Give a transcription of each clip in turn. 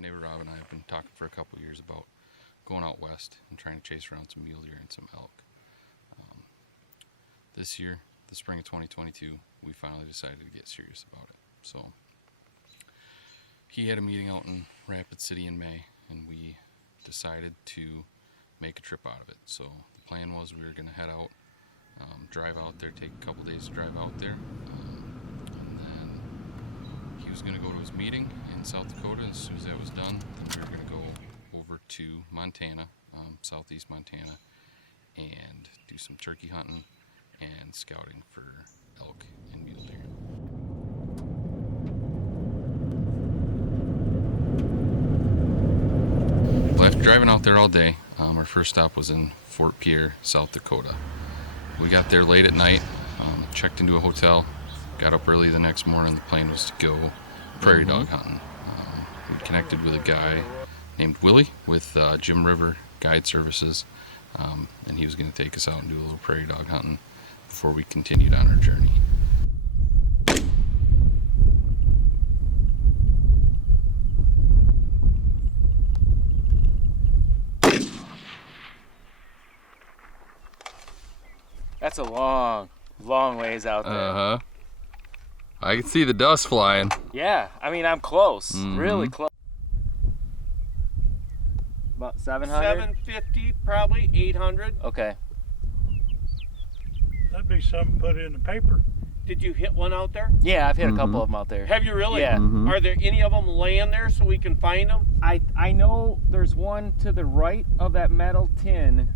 My neighbor Rob and I have been talking for a couple of years about going out west and trying to chase around some mule deer and some elk. This year, the spring of 2022, we finally decided to get serious about it. So he had a meeting out in Rapid City in May, and we decided to make a trip out of it. So the plan was we were going to head out, drive out there, take a couple days to drive out there, and then he was going to go to his meeting in South Dakota. As soon as that was done, then we were going to go over to Montana, southeast Montana, and do some turkey hunting and scouting for elk and mule deer. After driving out there all day, our first stop was in Fort Pierre, South Dakota. We got there late at night, checked into a hotel, got up early the next morning. The plan was to go prairie dog hunting. We connected with a guy named Willie with Jim River Guide Services, and he was going to take us out and do a little prairie dog hunting before we continued on our journey. That's a long ways out there. I can see the dust flying. Yeah, I mean, I'm close, really close. About 700? 750, probably 800. Okay. That'd be something put in the paper. Did you hit one out there? Yeah, I've hit a couple of them out there. Have you really? Yeah. Are there any of them laying there so we can find them? I know there's one to the right of that metal tin.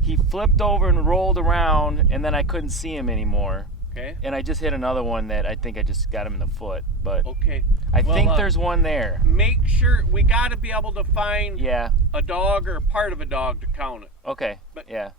He flipped over and rolled around, and then I couldn't see him anymore. Okay. And I just hit another one that I think I just got him in the foot. But Okay. I think there's one there. Make sure, we got to be able to find Yeah. a dog or part of a dog to count it. Okay. But- Yeah.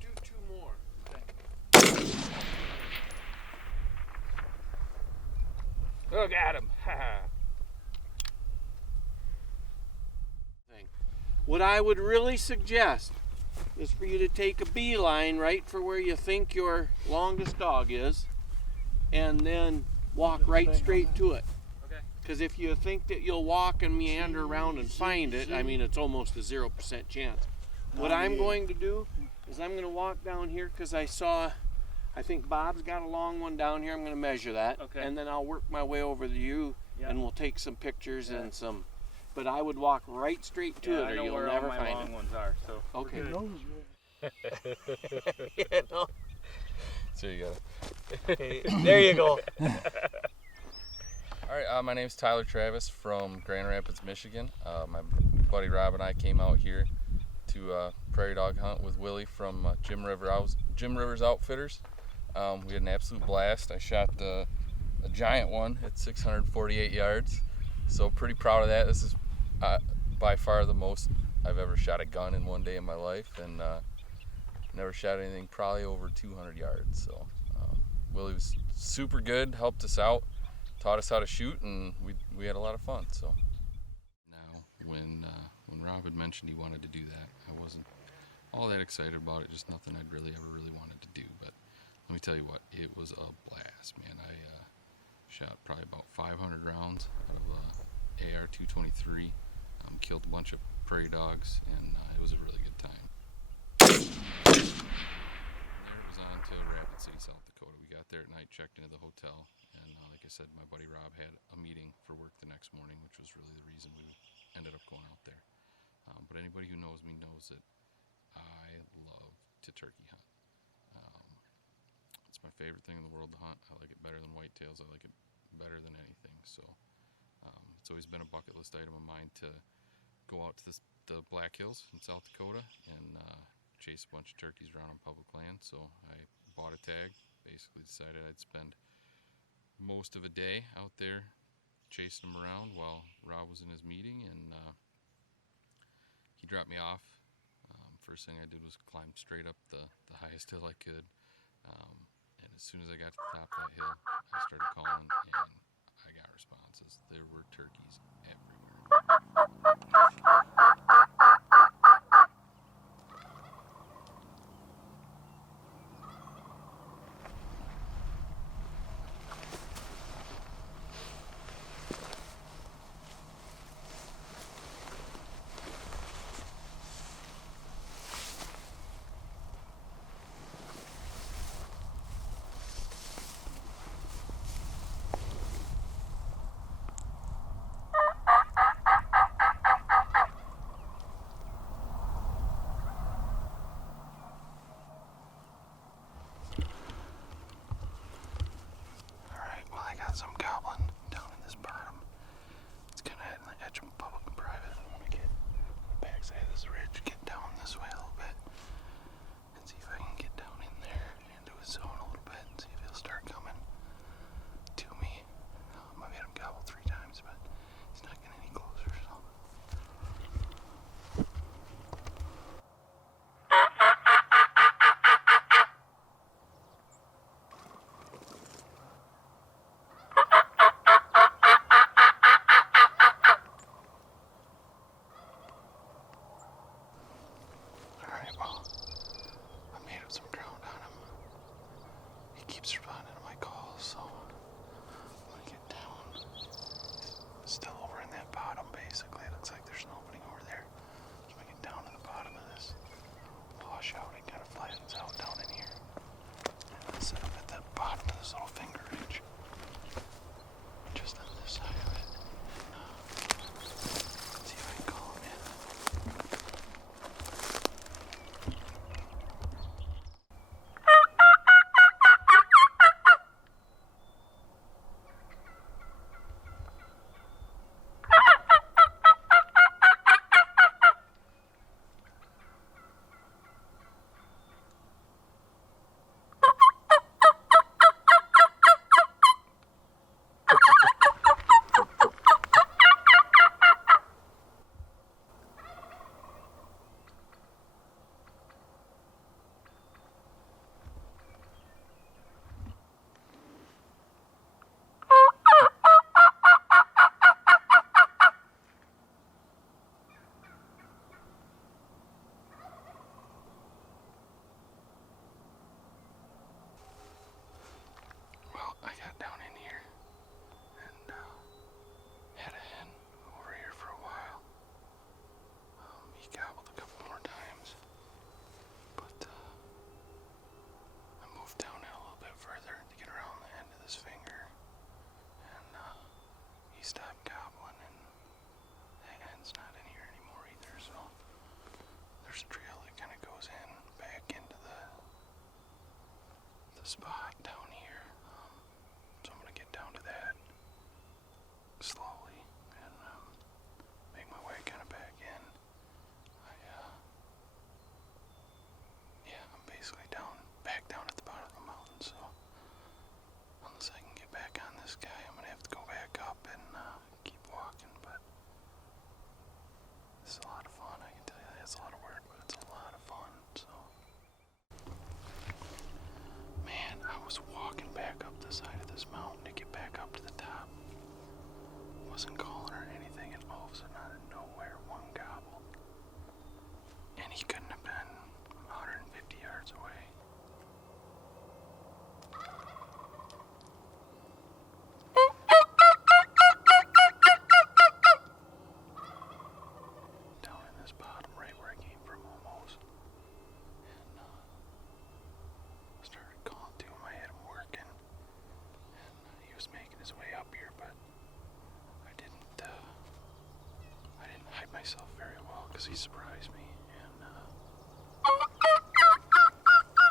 Do two more. Look at him. What I would really suggest is for you to take a beeline right for where you think your longest dog is, and then walk right straight to it. Okay. Because if you think that you'll walk and meander around and find it, I mean, it's almost a 0% chance. What I'm going to do is I'm going to walk down here because I think Bob's got a long one down here. I'm going to measure that. Okay. And then I'll work my way over to you, and we'll take some pictures and some. But I would walk right straight to it, or you'll never find it. I know where all my long ones are. So. Okay. Yeah, no. So you got it. There you go. All right, my name's Tyler Travis from Grand Rapids, Michigan. My buddy Rob and I came out here to prairie dog hunt with Willie from Jim River's Outfitters. We had an absolute blast. I shot a giant one at 648 yards, so pretty proud of that. This is by far the most I've ever shot a gun in one day in my life, and never shot anything probably over 200 yards. So Willie was super good, helped us out, taught us how to shoot, and we had a lot of fun. So Now, when Rob had mentioned he wanted to do that, I wasn't all that excited about it, just nothing I'd really wanted to do. But let me tell you what, it was a blast, man. I shot probably about 500 rounds out of AR-223, killed a bunch of prairie dogs, and it was a really good time. From there it was on to Rapid City, South Dakota. We got there at night, checked into the hotel, and like I said, my buddy Rob had a meeting for work the next next morning, which was really the reason we ended up going out there. But anybody who knows me knows that I love to turkey hunt. It's my favorite thing in the world to hunt. I like it better than whitetails. I like it better than anything. So it's always been a bucket list item of mine to go out to the Black Hills in South Dakota and chase a bunch of turkeys around on public land. So I bought a tag, basically decided I'd spend most of a day out there chasing them around while Rob was in his meeting, and he dropped me off. First thing I did was climb straight up the highest hill I could, and as soon as I got to the top of that hill, I started calling, and I got responses. There were turkeys everywhere. Some goblin down in this bottom. It's kind of in the edge of public and private. I want to get on the backside of this ridge, get down this way a little bit, and see if I can get down in there into his zone a little bit, and see if he'll start coming to me. I've had him gobble 3 times, but he's not getting any closer, so. Well, I made up some ground on him. He keeps responding to my calls, so I'm gonna get down. Still over in that bottom, basically. It looks like there's an opening over there. So I get down to the bottom of this washout. It kind of flattens out down in here. And I set up at the bottom of this little finger ridge. Just on this side of it. And, see if I can call him in. I got down in here and had a hen over here for a while. He gobbled a couple more times, but I moved down it a little bit further to get around the end of this finger, and he stopped gobbling, and that hen's not in here anymore either, so there's a trail that kind of goes in back into the spot down here. So I'm going to get down to that slowly and make my way kind of back in. I'm basically back down at the bottom of the mountain, so unless I can get back on this guy, I'm going to have to go back up and keep walking, but this is a lot of fun. I can tell you that's a lot of work, but it's a lot of fun, so. Man, I was walking back up the side of this mountain to get back up to the top. Wasn't calling or anything, and all of a sudden out of nowhere, one gobble. And he couldn't have been 150 yards away. Down in this bottom, right where I came from almost. And started calling to him. I had him working, and he was making his way up here, but I didn't he surprised me, and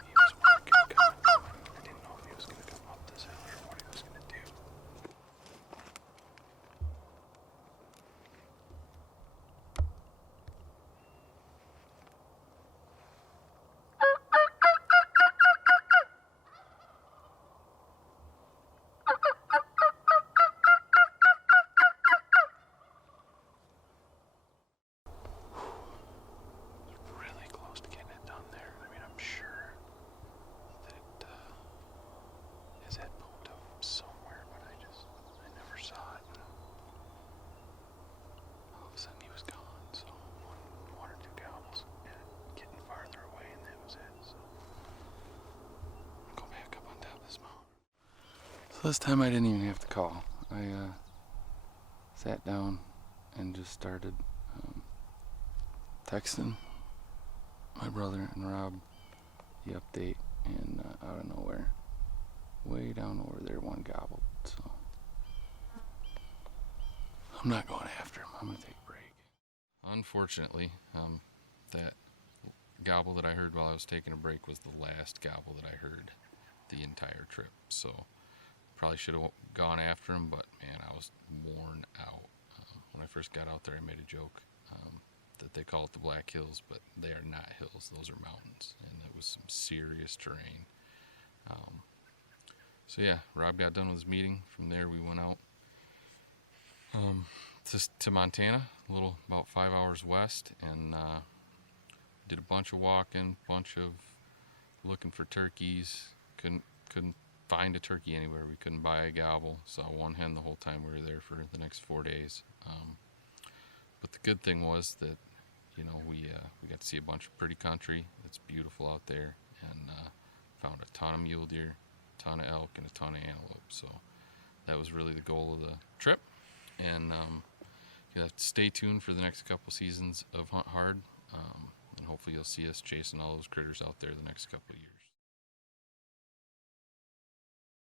he was walking, coming up. I didn't know if he was going to come up this hill or what he was going to do. Really close to getting it done there. I mean, I'm sure that his head poked up somewhere, but I never saw it. And all of a sudden he was gone, so one or two gobbles and getting farther away, and that was it. So I'll go back up on top of this mountain. So this time I didn't even have to call. I sat down and just started texting my brother and Rob the update, and out of nowhere, way down over there, one gobbled. So I'm not going after him. I'm gonna take a break. Unfortunately, that gobble that I heard while I was taking a break was the last gobble that I heard the entire trip. So probably should have gone after him, but man, I was worn out. When I first got out there, I made a joke that they call it the Black Hills, but they are not hills, those are mountains, and it was some serious terrain. So yeah, Rob got done with his meeting. From there we went out to Montana, a little about 5 hours west, and did a bunch of walking, bunch of looking for turkeys. Couldn't find a turkey anywhere. We couldn't buy a gobble. Saw one hen the whole time we were there for the next 4 days. But the good thing was that, you know, we got to see a bunch of pretty country. It's beautiful out there, and found a ton of mule deer, a ton of elk, and a ton of antelope. So that was really the goal of the trip. And you have to stay tuned for the next couple seasons of Hunt Hard, and hopefully you'll see us chasing all those critters out there the next couple of years.